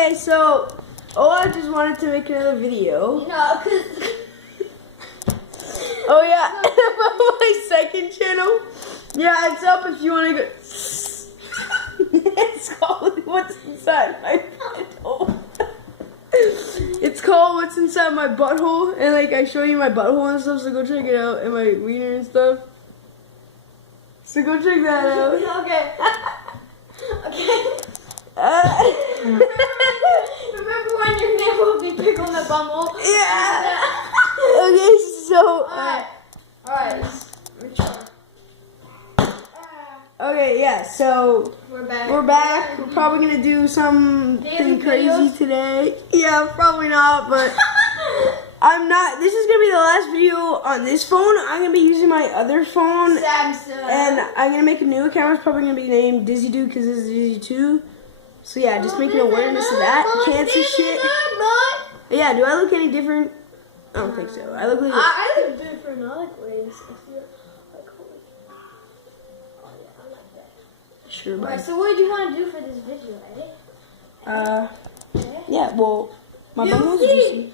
Okay, so I just wanted to make another video. No, cause. Oh yeah, my second channel. Yeah, it's up if you want to go. It's called What's Inside My Butthole. It's called What's Inside My Butthole, and like I show you my butthole and stuff, so go check it out, and my wiener and stuff. So go check that out. Okay. Okay. Remember when your neighbor would be pickling the bumhole? Yeah. Okay, so. Alright. Okay, yeah, so We're back. We're probably gonna do something Daily crazy videos? today. Yeah, probably not, but I'm not. This is gonna be the last video on this phone. I'm gonna be using my other phone, Samsung. and I'm gonna make a new account. It's probably gonna be named Dizzy Dude because this is Dizzy 2. So yeah, just making awareness of that. Can't see shit. Yeah, do I look any different? I don't think so. I look like. I look different. I like waves. I feel like holy. Oh yeah, I like that. Sure, Alright, but so what do you want to do for this video, Eddie? yeah. Well, my You bum was see. juicy.